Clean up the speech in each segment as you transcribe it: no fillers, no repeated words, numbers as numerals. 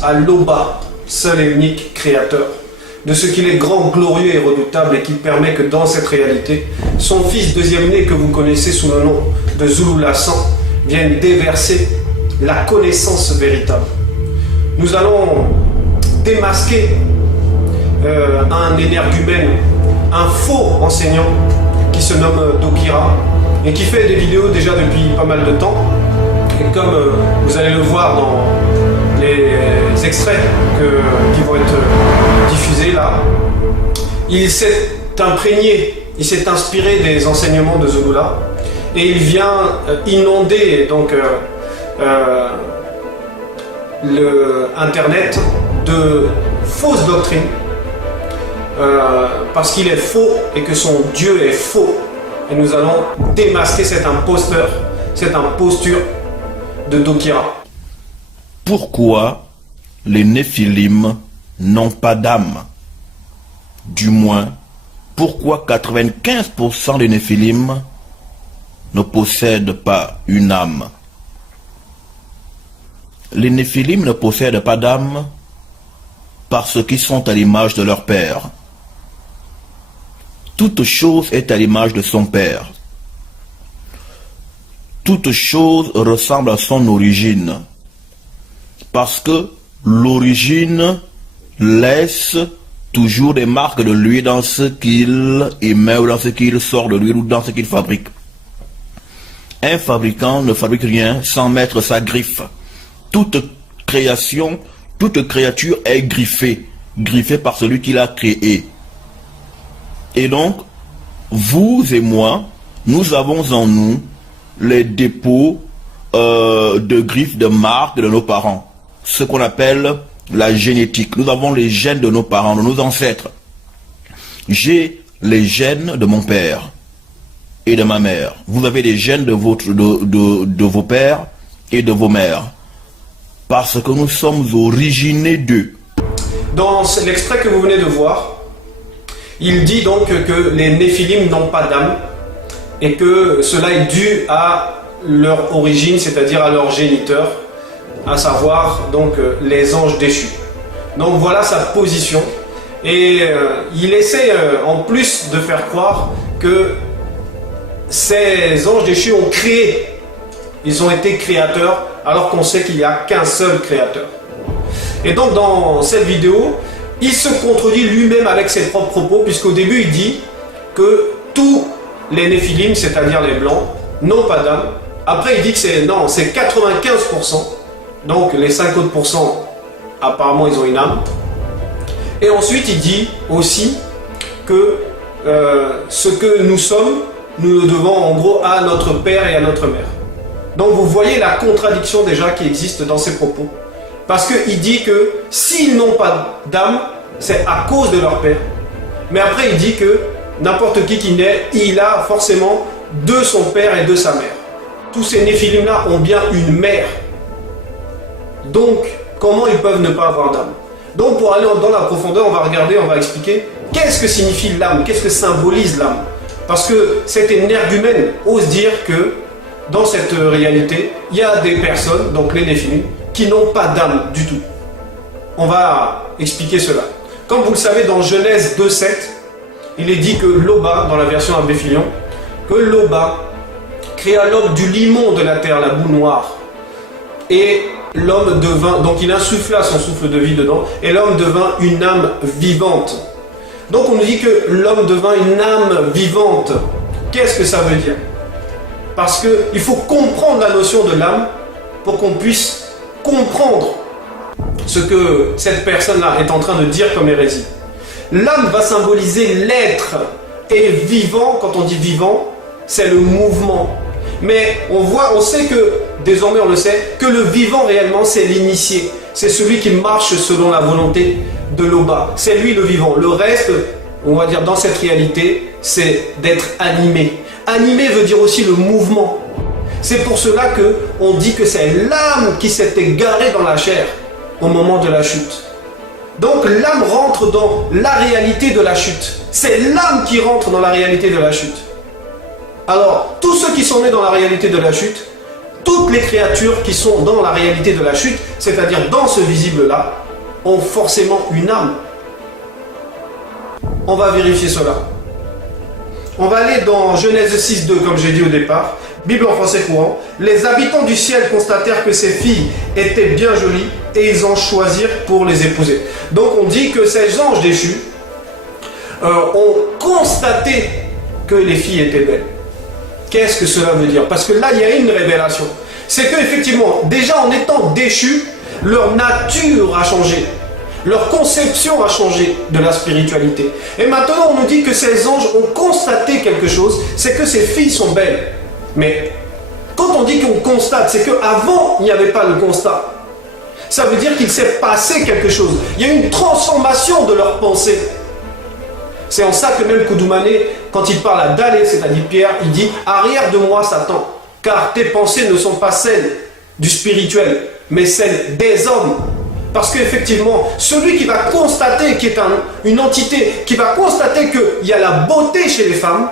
grâce à l'Oba, seul et unique créateur, de ce qu'il est grand, glorieux et redoutable et qui permet que dans cette réalité, son fils deuxième-né que vous connaissez sous le nom de Zulu Lassan vienne déverser la connaissance véritable. Nous allons démasquer un énergumène, un faux enseignant qui se nomme Dokira et qui fait des vidéos déjà depuis pas mal de temps. Et comme vous allez le voir dans les extraits qui vont être diffusés là, il s'est imprégné, il s'est inspiré des enseignements de Zulula et il vient inonder donc le internet de fausses doctrines parce qu'il est faux et que son Dieu est faux. Et nous allons démasquer cet imposteur, cette imposture de Dokira. Pourquoi les Néphilim n'ont pas d'âme? Du moins, pourquoi 95% des Néphilim ne possèdent pas une âme? Les Néphilim ne possèdent pas d'âme parce qu'ils sont à l'image de leur père. Toute chose est à l'image de son père. Toute chose ressemble à son origine. Parce que l'origine laisse toujours des marques de lui dans ce qu'il émet ou dans ce qu'il sort de lui ou dans ce qu'il fabrique. Un fabricant ne fabrique rien sans mettre sa griffe. Toute création, toute créature est griffée par celui qui l'a créée. Et donc, vous et moi, nous avons en nous les dépôts de griffes, de marques de nos parents. Ce qu'on appelle la génétique. Nous avons les gènes de nos parents, de nos ancêtres. J'ai les gènes de mon père et de ma mère. Vous avez les gènes de vos pères et de vos mères. Parce que nous sommes originés d'eux. Dans l'extrait que vous venez de voir, il dit donc que les Néphilim n'ont pas d'âme et que cela est dû à leur origine, c'est-à-dire à leur géniteur, à savoir donc les anges déchus. Donc voilà sa position et il essaie en plus de faire croire que ces anges déchus ont créé, ils ont été créateurs alors qu'on sait qu'il n'y a qu'un seul créateur. Et donc dans cette vidéo, il se contredit lui-même avec ses propres propos, puisqu'au début il dit que tous les Néphilim, c'est-à-dire les blancs, n'ont pas d'âme. Après il dit que c'est 95%, donc les 5 autres pourcents, apparemment ils ont une âme. Et ensuite il dit aussi que ce que nous sommes, nous le devons en gros à notre père et à notre mère. Donc vous voyez la contradiction déjà qui existe dans ses propos. Parce qu'il dit que s'ils n'ont pas d'âme, c'est à cause de leur père. Mais après, il dit que n'importe qui naît, il a forcément de son père et de sa mère. Tous ces Néphilim-là ont bien une mère. Donc, comment ils peuvent ne pas avoir d'âme? Donc, pour aller dans la profondeur, on va regarder, on va expliquer qu'est-ce que signifie l'âme, qu'est-ce que symbolise l'âme. Parce que cet énergumène ose dire que dans cette réalité, il y a des personnes, donc les Néphilim, qui n'ont pas d'âme du tout. On va expliquer cela. Comme vous le savez, dans Genèse 2,7, il est dit que l'Oba, dans la version Abbé Filion, que l'Oba créa l'homme du limon de la terre, la boue noire. Et l'homme devint, donc il insuffla son souffle de vie dedans, et l'homme devint une âme vivante. Donc on nous dit que l'homme devint une âme vivante. Qu'est-ce que ça veut dire? Parce qu'il faut comprendre la notion de l'âme pour qu'on puisse comprendre ce que cette personne-là est en train de dire comme hérésie. L'âme va symboliser l'être, et vivant, quand on dit vivant, c'est le mouvement. Mais on sait que, désormais on le sait, que le vivant réellement c'est l'initié. C'est celui qui marche selon la volonté de l'Oba. C'est lui le vivant. Le reste, on va dire dans cette réalité, c'est d'être animé. Animé veut dire aussi le mouvement. C'est pour cela qu'on dit que c'est l'âme qui s'est égarée dans la chair au moment de la chute. Donc l'âme rentre dans la réalité de la chute. C'est l'âme qui rentre dans la réalité de la chute. Alors, tous ceux qui sont nés dans la réalité de la chute, toutes les créatures qui sont dans la réalité de la chute, c'est-à-dire dans ce visible-là, ont forcément une âme. On va vérifier cela. On va aller dans Genèse 6.2, comme j'ai dit au départ. Bible en français courant. Les habitants du ciel constatèrent que ces filles étaient bien jolies et ils en choisirent pour les épouser. Donc on dit que ces anges déchus ont constaté que les filles étaient belles. Qu'est-ce que cela veut dire? Parce que là, il y a une révélation. C'est qu'effectivement, déjà en étant déchus, leur nature a changé. Leur conception a changé de la spiritualité. Et maintenant, on nous dit que ces anges ont constaté quelque chose, c'est que ces filles sont belles. Mais quand on dit qu'on constate, c'est qu'avant, il n'y avait pas le constat. Ça veut dire qu'il s'est passé quelque chose. Il y a eu une transformation de leur pensée. C'est en ça que même Koudoumane, quand il parle à Dalé, c'est-à-dire Pierre, il dit « Arrière de moi, Satan, car tes pensées ne sont pas celles du spirituel, mais celles des hommes. » Parce qu'effectivement, celui qui va constater, qui est une entité, qui va constater qu'il y a la beauté chez les femmes,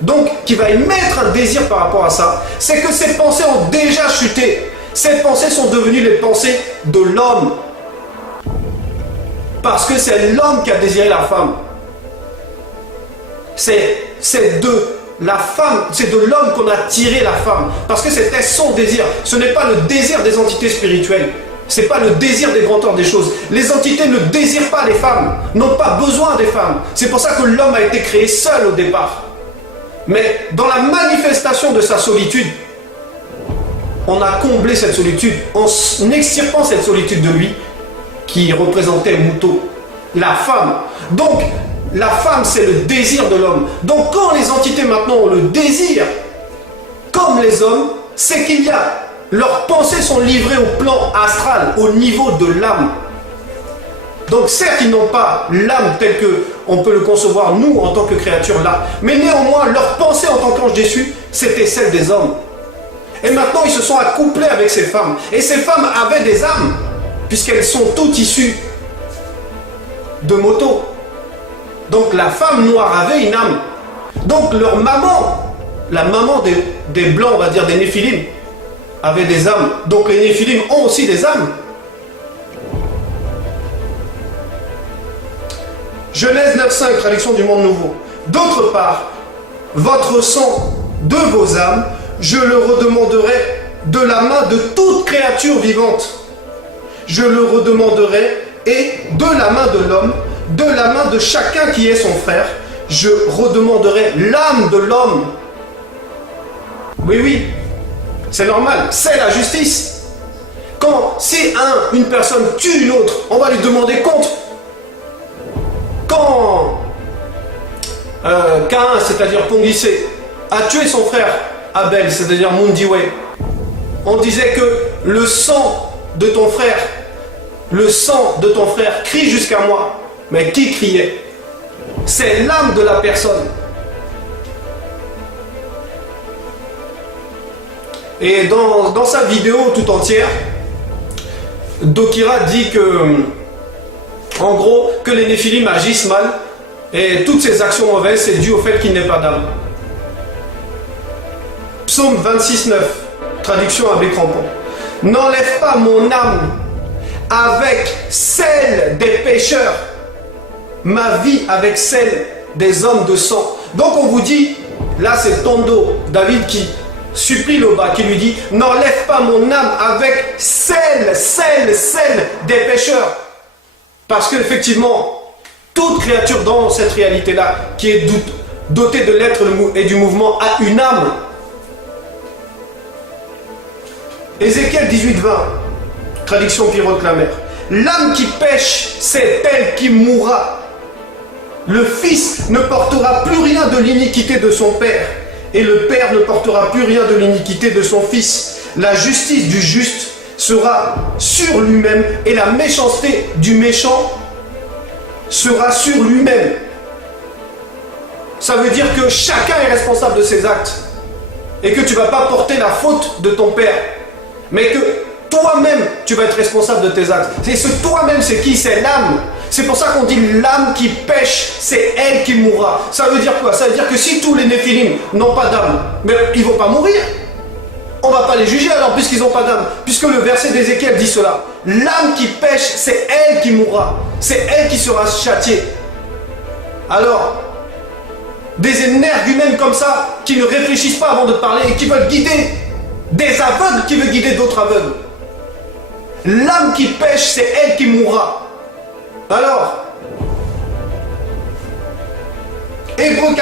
donc qui va émettre un désir par rapport à ça, c'est que ces pensées ont déjà chuté. Ces pensées sont devenues les pensées de l'homme. Parce que c'est l'homme qui a désiré la femme. C'est de la femme, c'est de l'homme qu'on a tiré la femme. Parce que c'était son désir. Ce n'est pas le désir des entités spirituelles. Ce n'est pas le désir des grandeurs des choses. Les entités ne désirent pas les femmes, n'ont pas besoin des femmes. C'est pour ça que l'homme a été créé seul au départ. Mais dans la manifestation de sa solitude, on a comblé cette solitude en extirpant cette solitude de lui qui représentait Mouto, la femme. Donc, la femme, c'est le désir de l'homme. Donc, quand les entités maintenant ont le désir, comme les hommes, c'est qu'il y a... Leurs pensées sont livrées au plan astral, au niveau de l'âme. Donc certes, ils n'ont pas l'âme telle qu'on peut le concevoir, nous, en tant que créatures là. Mais néanmoins, leurs pensées en tant qu'anges déçus, c'était celles des hommes. Et maintenant, ils se sont accouplés avec ces femmes. Et ces femmes avaient des âmes, puisqu'elles sont toutes issues de Moto. Donc la femme noire avait une âme. Donc leur maman, la maman des blancs, on va dire des Néphilim, avait des âmes. Donc les Néphilim ont aussi des âmes. Genèse 9.5, traduction du Monde Nouveau. D'autre part, votre sang de vos âmes, je le redemanderai de la main de toute créature vivante. Je le redemanderai et de la main de l'homme, de la main de chacun qui est son frère, je redemanderai l'âme de l'homme. Oui, oui, c'est normal, c'est la justice. Si une personne tue une autre, on va lui demander compte. Quand Cain, c'est-à-dire Pongissé, a tué son frère Abel, c'est-à-dire Mundiwe, on disait que le sang de ton frère crie jusqu'à moi. Mais qui criait? C'est l'âme de la personne. Et dans sa vidéo tout entière, Dokira dit que, en gros, que les Néphilim agissent mal et toutes ces actions mauvaises, c'est dû au fait qu'il n'ait pas d'âme. Psaume 26.9, traduction à Bécrampon. N'enlève pas mon âme avec celle des pécheurs, ma vie avec celle des hommes de sang. Donc on vous dit, là c'est Tondo, David qui supplie le bas, qui lui dit, n'enlève pas mon âme avec celle des pécheurs. Parce qu'effectivement, toute créature dans cette réalité-là, qui est dotée de l'être et du mouvement, a une âme. Ézéchiel 18.20, traduction Pierrot-Clamer. L'âme qui pêche, c'est elle qui mourra. Le fils ne portera plus rien de l'iniquité de son père, et le père ne portera plus rien de l'iniquité de son fils. La justice du juste sera sur lui-même, et la méchanceté du méchant sera sur lui-même. Ça veut dire que chacun est responsable de ses actes, et que tu ne vas pas porter la faute de ton père, mais que toi-même, tu vas être responsable de tes actes. Et ce toi-même, c'est qui? C'est l'âme. C'est pour ça qu'on dit l'âme qui pêche, c'est elle qui mourra. Ça veut dire quoi? Ça veut dire que si tous les Néphilim n'ont pas d'âme, mais ils ne vont pas mourir. On ne va pas les juger alors puisqu'ils n'ont pas d'âme. Puisque le verset d'Ézéchiel dit cela. L'âme qui pêche, c'est elle qui mourra. C'est elle qui sera châtiée. Alors, des énergumènes comme ça, qui ne réfléchissent pas avant de parler et qui veulent guider des aveugles qui veulent guider d'autres aveugles. L'âme qui pêche, c'est elle qui mourra. Alors, Hébreux 4.12,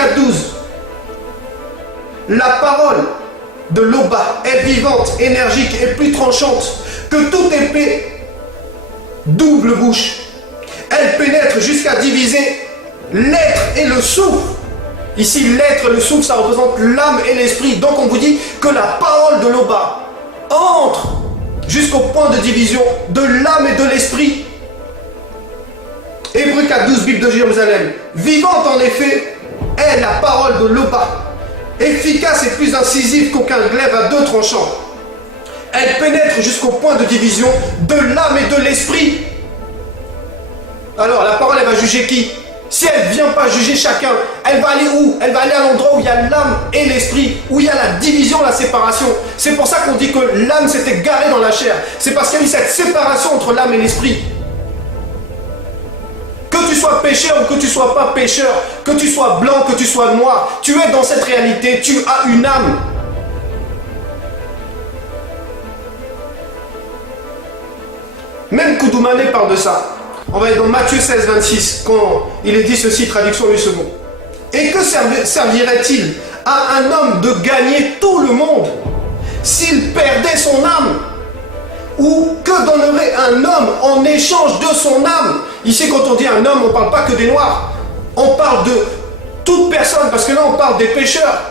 la parole de l'Oba est vivante, énergique et plus tranchante que toute épée double bouche. Elle pénètre jusqu'à diviser l'être et le souffle. Ici, l'être et le souffle, ça représente l'âme et l'esprit. Donc on vous dit que la parole de l'Oba entre jusqu'au point de division de l'âme et de l'esprit. Hébreux 4.12, Bible de Jérusalem. Vivante en effet est la parole de l'Oba, efficace et plus incisive qu'aucun glaive à deux tranchants. Elle pénètre jusqu'au point de division de l'âme et de l'esprit. Alors la parole, elle va juger qui? Si elle ne vient pas juger chacun, elle va aller où? Elle va aller à l'endroit où il y a l'âme et l'esprit, où il y a la division, la séparation. C'est pour ça qu'on dit que l'âme s'était garée dans la chair. C'est parce qu'il y a eu cette séparation entre l'âme et l'esprit. Que tu sois pécheur ou que tu ne sois pas pécheur, que tu sois blanc, que tu sois noir, tu es dans cette réalité, tu as une âme. Même Koudoumane parle de ça. On va aller dans Matthieu 16, 26, quand il est dit ceci, traduction du second. Et que servirait-il à un homme de gagner tout le monde s'il perdait son âme? Ou que donnerait un homme en échange de son âme? Ici, quand on dit un homme, on ne parle pas que des noirs. On parle de toute personne, parce que là, on parle des pécheurs,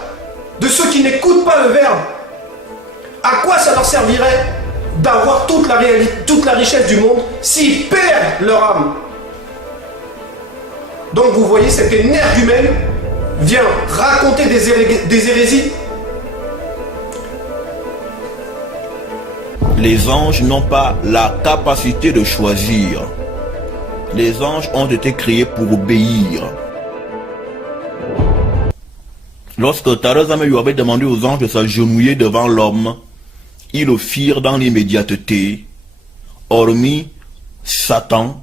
de ceux qui n'écoutent pas le verbe. À quoi ça leur servirait d'avoir toute la richesse du monde s'ils perdent leur âme? Donc vous voyez, cet énergumène vient raconter des hérésies. Les anges n'ont pas la capacité de choisir. Les anges ont été créés pour obéir. Lorsque Theresa May avait demandé aux anges de s'agenouiller devant l'homme, ils le firent dans l'immédiateté, hormis Satan,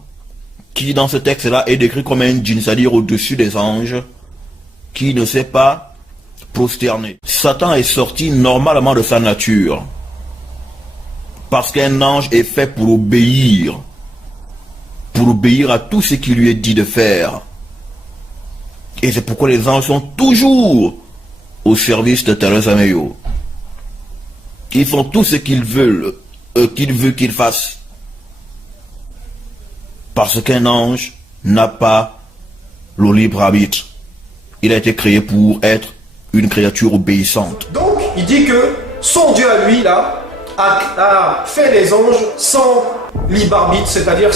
qui dans ce texte-là est décrit comme un djinn, c'est-à-dire au-dessus des anges, qui ne s'est pas prosterné. Satan est sorti normalement de sa nature, parce qu'un ange est fait pour obéir à tout ce qui lui est dit de faire. Et c'est pourquoi les anges sont toujours au service de Theresa May. Ils font tout ce qu'ils veulent, qu'ils fassent. Parce qu'un ange n'a pas le libre arbitre. Il a été créé pour être une créature obéissante. Donc, il dit que son Dieu à lui, là, a fait les anges sans libre arbitre, c'est-à-dire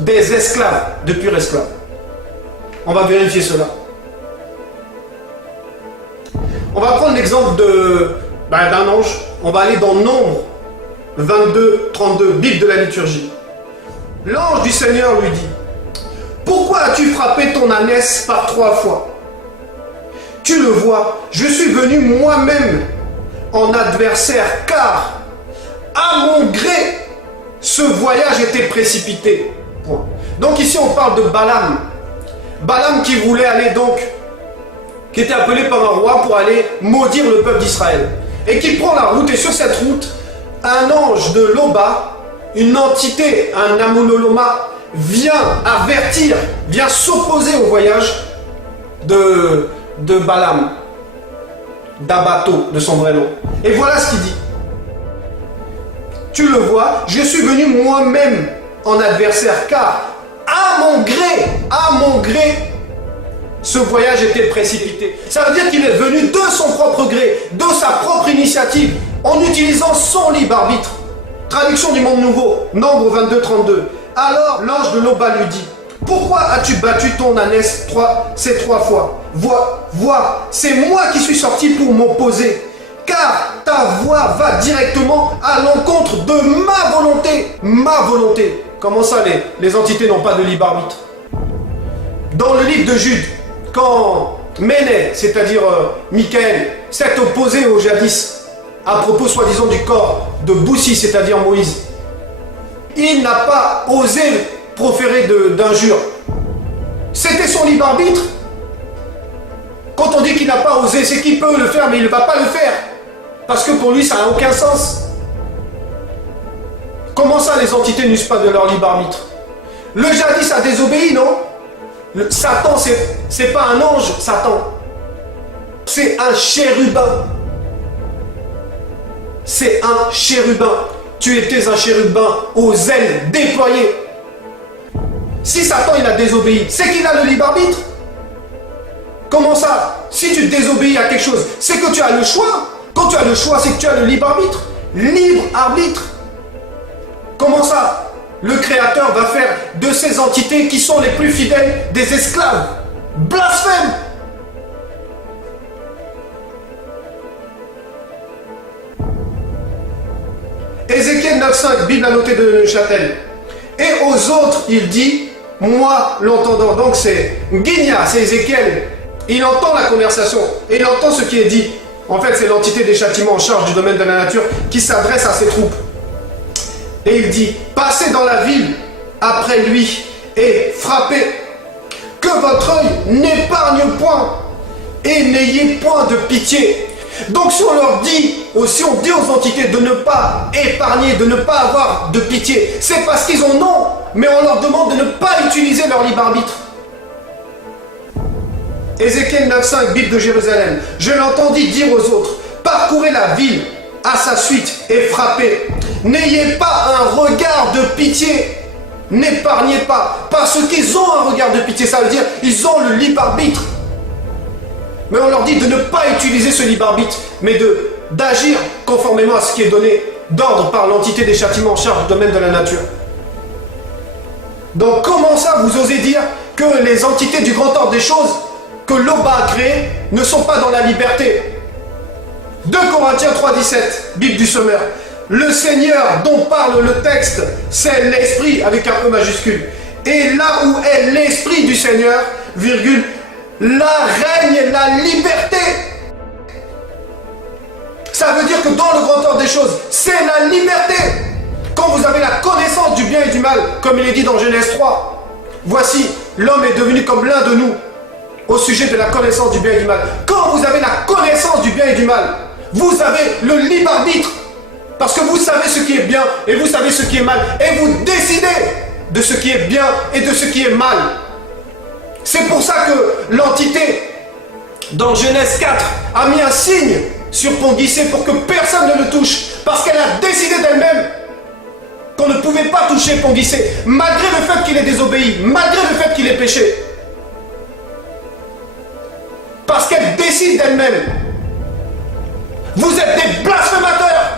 des esclaves, de purs esclaves. On va vérifier cela. On va prendre l'exemple d'un ange. On va aller dans Nombre 22, 32, Bible de la liturgie. L'ange du Seigneur lui dit: pourquoi as-tu frappé ton ânesse par 3 fois? Tu le vois, je suis venu moi-même en adversaire, car à mon gré, ce voyage était précipité. Point. Donc ici on parle de Balaam. Balaam qui voulait aller donc, qui était appelé par un roi pour aller maudire le peuple d'Israël. Et qui prend la route, et sur cette route, un ange de l'Oba, une entité, un Amunoloma, vient avertir, vient s'opposer au voyage de Balaam, d'Abato, de son vrai nom. Et voilà ce qu'il dit. Tu le vois, je suis venu moi-même en adversaire, car à mon gré, ce voyage était précipité. Ça veut dire qu'il est venu de son propre gré, de sa propre initiative, en utilisant son libre arbitre. Traduction du Monde Nouveau, Nombre 22, 32. Alors l'ange de l'Oba lui dit: pourquoi as-tu battu ton ânesse ces 3 fois? Vois, c'est moi qui suis sorti pour m'opposer, car ta voix va directement à l'encontre de ma volonté. Ma volonté. Comment ça, les entités n'ont pas de libre arbitre? Dans le livre de Jude, quand Méné, c'est-à-dire Michael, s'est opposé au jadis à propos soi-disant du corps de Boussi, c'est-à-dire Moïse. Il n'a pas osé proférer d'injures. C'était son libre arbitre. Quand on dit qu'il n'a pas osé, c'est qu'il peut le faire, mais il ne va pas le faire. Parce que pour lui, ça n'a aucun sens. Comment ça, les entités n'usent pas de leur libre arbitre? Le jadis a désobéi, non? Satan, c'est pas un ange, Satan. C'est un chérubin. C'est un chérubin. Tu étais un chérubin aux ailes déployées. Si Satan, il a désobéi, c'est qu'il a le libre arbitre. Comment ça? Si tu désobéis à quelque chose, c'est que tu as le choix. Quand tu as le choix, c'est que tu as le libre arbitre. Libre arbitre. Comment ça? Le Créateur va faire de ces entités qui sont les plus fidèles des esclaves. Blasphème! Ézéchiel 9,5, Bible annotée de Neuchâtel. Et aux autres, il dit, moi l'entendant. Donc c'est Guigna, c'est Ézéchiel. Il entend la conversation et il entend ce qui est dit. En fait, c'est l'entité des châtiments en charge du domaine de la nature qui s'adresse à ses troupes. Et il dit, passez dans la ville après lui et frappez, que votre œil n'épargne point et n'ayez point de pitié. Donc si on leur dit, si on dit aux entités de ne pas épargner, de ne pas avoir de pitié, c'est parce qu'ils en ont, mais on leur demande de ne pas utiliser leur libre arbitre. Ézéchiel 9,5, Bible de Jérusalem. Je l'entendis dire aux autres, parcourez la ville à sa suite et frappez. N'ayez pas un regard de pitié. N'épargnez pas. Parce qu'ils ont un regard de pitié, ça veut dire ils ont le libre arbitre. Mais on leur dit de ne pas utiliser ce libre arbitre, mais d'agir conformément à ce qui est donné d'ordre par l'entité des châtiments en charge du domaine de la nature. Donc comment ça vous osez dire que les entités du grand ordre des choses que l'Oba a créées ne sont pas dans la liberté? 2 Corinthiens 3,17, Bible du Sommeur. Le Seigneur dont parle le texte, c'est l'Esprit avec un E majuscule. Et là où est l'Esprit du Seigneur, virgule, là règne la liberté. Ça veut dire que dans le grand ordre des choses, c'est la liberté. Quand vous avez la connaissance du bien et du mal, comme il est dit dans Genèse 3, voici, l'homme est devenu comme l'un de nous au sujet de la connaissance du bien et du mal. Quand vous avez la connaissance du bien et du mal, vous avez le libre arbitre. Parce que vous savez ce qui est bien et vous savez ce qui est mal. Et vous décidez de ce qui est bien et de ce qui est mal. C'est pour ça que l'entité, dans Genèse 4, a mis un signe sur Ponguissé pour que personne ne le touche. Parce qu'elle a décidé d'elle-même qu'on ne pouvait pas toucher Ponguissé, malgré le fait qu'il ait désobéi, malgré le fait qu'il ait péché. Parce qu'elle décide d'elle-même. Vous êtes des blasphémateurs.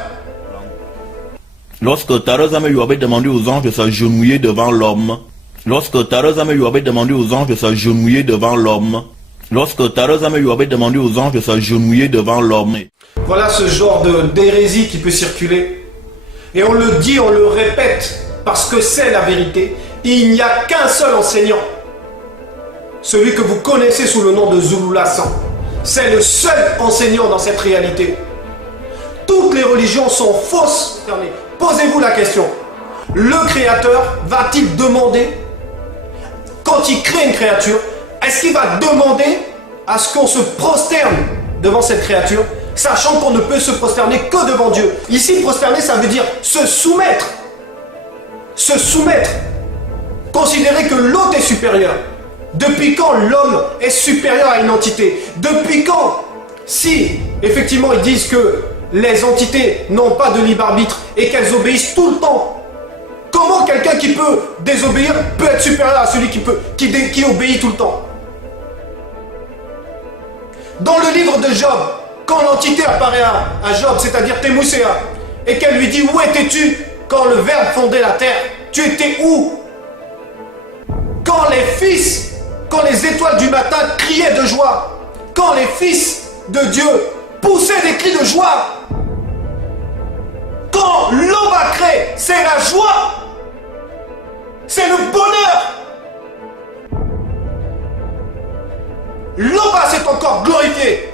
Lorsque Tarazame lui avait demandé aux anges de s'agenouiller devant l'homme, lorsque Tarazame lui avait demandé aux anges de s'agenouiller devant l'homme, lorsque Tarazame lui avait demandé aux anges de s'agenouiller devant l'homme. Voilà ce genre d'hérésie qui peut circuler. Et on le dit, on le répète, parce que c'est la vérité. Il n'y a qu'un seul enseignant. Celui que vous connaissez sous le nom de Zululassan. C'est le seul enseignant dans cette réalité. Toutes les religions sont fausses. Posez-vous la question. Le Créateur va-t-il demander, quand il crée une créature, est-ce qu'il va demander à ce qu'on se prosterne devant cette créature, sachant qu'on ne peut se prosterner que devant Dieu? Ici, prosterner, ça veut dire se soumettre. Se soumettre. Considérer que l'autre est supérieur. Depuis quand l'homme est supérieur à une entité? Depuis quand? Si, effectivement, ils disent que les entités n'ont pas de libre arbitre et qu'elles obéissent tout le temps, comment quelqu'un qui peut désobéir peut être supérieur à celui qui obéit tout le temps? Dans le livre de Job, quand l'entité apparaît à Job, c'est-à-dire Témousséa, et qu'elle lui dit « Où étais-tu quand le Verbe fondait la terre? Tu étais où? » Quand les étoiles du matin criaient de joie, quand les fils de Dieu poussaient des cris de joie, quand l'homme a créé, c'est la joie, c'est le bonheur. L'Oba s'est encore glorifié.